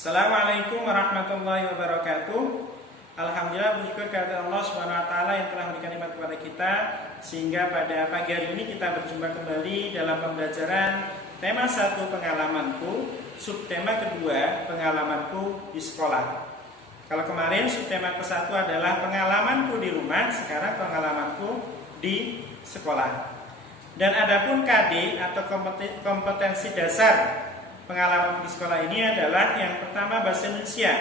Assalamualaikum warahmatullahi wabarakatuh. Alhamdulillah, bersyukur kepada Allah SWT yang telah memberikan nikmat kepada kita, sehingga pada pagi hari ini kita berjumpa kembali dalam pembelajaran tema 1 pengalamanku, subtema kedua pengalamanku di sekolah. Kalau kemarin subtema ke-1 adalah pengalamanku di rumah, sekarang pengalamanku di sekolah. Dan adapun KD atau kompetensi dasar pengalaman di sekolah ini adalah yang pertama bahasa Indonesia,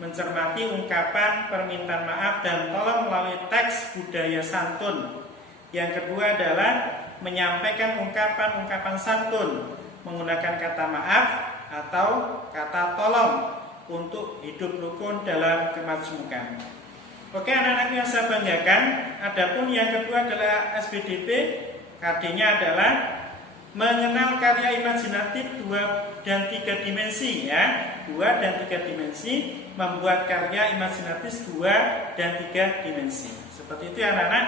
mencermati ungkapan permintaan maaf dan tolong melalui teks budaya santun. Yang kedua adalah menyampaikan ungkapan-ungkapan santun menggunakan kata maaf atau kata tolong untuk hidup rukun dalam kemajmukan. Oke anak-anak yang saya banggakan, adapun yang kedua adalah SBDP, KD-nya adalah mengenal karya imajinatif 2 dan 3 dimensi ya. 2 dan 3 dimensi, membuat karya imajinatif 2 dan 3 dimensi. Seperti itu ya anak-anak.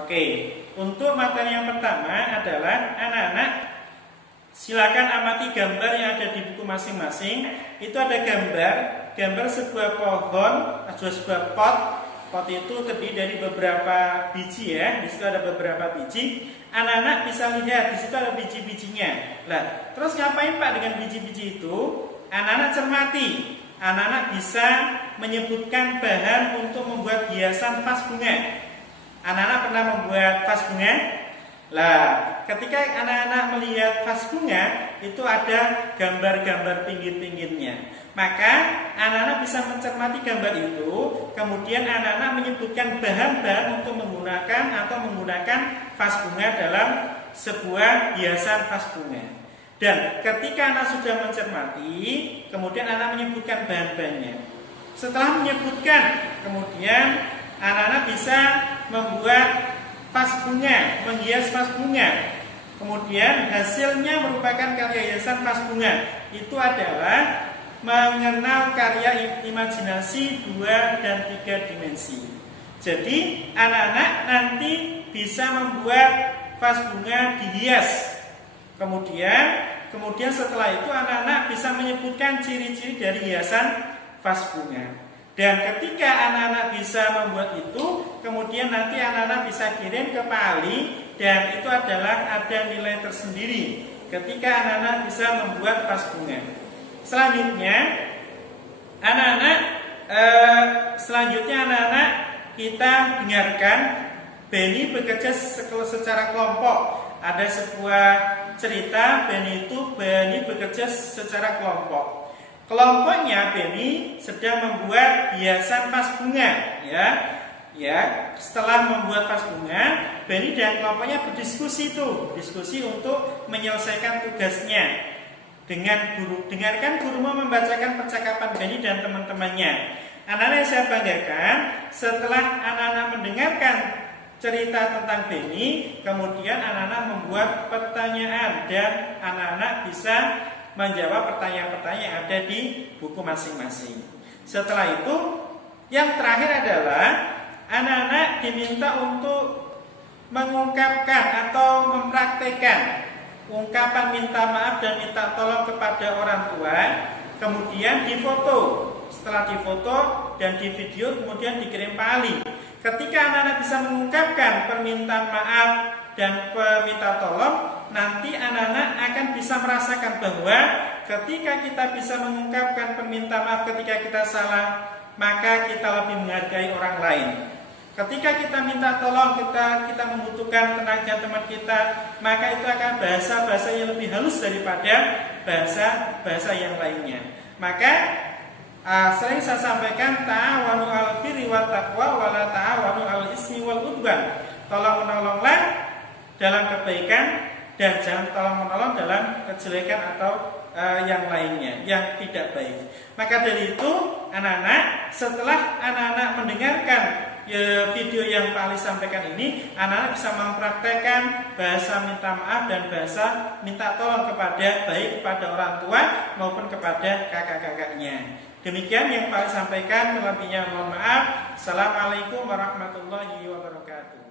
Oke, untuk materi yang pertama adalah anak-anak silakan amati gambar yang ada di buku masing-masing. Itu ada gambar sebuah pohon, sebuah pot. Pot itu terdiri dari beberapa biji ya. Di situ ada beberapa biji. Anak-anak bisa lihat di situ ada biji-bijinya. Nah, terus ngapain Pak dengan biji-biji itu? Anak-anak cermati. Anak-anak bisa menyebutkan bahan untuk membuat hiasan vas bunga. Anak-anak pernah membuat vas bunga? Lah, ketika anak-anak melihat vas bunga, itu ada gambar-gambar pinggir-pinggirnya. Maka anak-anak bisa mencermati gambar itu, kemudian anak-anak menyebutkan bahan-bahan untuk menggunakan vas bunga dalam sebuah hiasan vas bunga. Dan ketika anak sudah mencermati, kemudian anak menyebutkan bahan-bahannya. Setelah menyebutkan, kemudian anak-anak bisa membuat vas bunga, menghias vas bunga. Kemudian hasilnya merupakan karya hiasan vas bunga. Itu adalah mengenal karya imajinasi 2 dan 3 dimensi. Jadi anak-anak nanti bisa membuat vas bunga dihias. Kemudian setelah itu anak-anak bisa menyebutkan ciri-ciri dari hiasan vas bunga. Dan ketika anak-anak bisa membuat itu, kemudian nanti anak-anak bisa kirim ke Pak Ali, dan itu adalah ada nilai tersendiri ketika anak-anak bisa membuat vas bunga. Selanjutnya anak-anak kita dengarkan Benny bekerja secara kelompok. Ada sebuah cerita Benny bekerja secara kelompok. Kelompoknya Benny sedang membuat hiasan vas bunga ya. Setelah membuat vas bunga, Benny dan kelompoknya berdiskusi untuk menyelesaikan tugasnya. Dengan guru, dengarkan gurumu membacakan percakapan Benny dan teman-temannya. Anak-anak yang saya banggakan, setelah anak-anak mendengarkan cerita tentang Benny, kemudian anak-anak membuat pertanyaan dan anak-anak bisa menjawab pertanyaan-pertanyaan yang ada di buku masing-masing. Setelah itu, yang terakhir adalah anak-anak diminta untuk mengungkapkan atau mempraktekkan ungkapan minta maaf dan minta tolong kepada orang tua, kemudian difoto. Setelah difoto dan di video, kemudian dikirim Pak Ali. Ketika anak-anak bisa mengungkapkan permintaan maaf dan minta tolong, nanti anak-anak akan bisa merasakan bahwa ketika kita bisa mengungkapkan permintaan maaf ketika kita salah, maka kita lebih menghargai orang lain. Ketika kita minta tolong, kita membutuhkan tenaga teman kita, maka itu akan bahasa-bahasa yang lebih halus daripada bahasa-bahasa yang lainnya. Maka sering saya sampaikan, ta'awanu 'alal birri wat taqwa wa la ta'awanu 'alal ismi wal udwan. Tolong menolonglah dalam kebaikan dan jangan tolong menolong dalam kejelekan atau yang lainnya yang tidak baik. Maka dari itu anak-anak, setelah anak-anak mendengarkan video yang Pak Ali sampaikan ini, anak-anak bisa mempraktekkan bahasa minta maaf dan bahasa minta tolong baik kepada orang tua maupun kepada kakak-kakaknya. Demikian yang Pak Ali sampaikan, lebihnya mohon maaf. Assalamualaikum warahmatullahi wabarakatuh.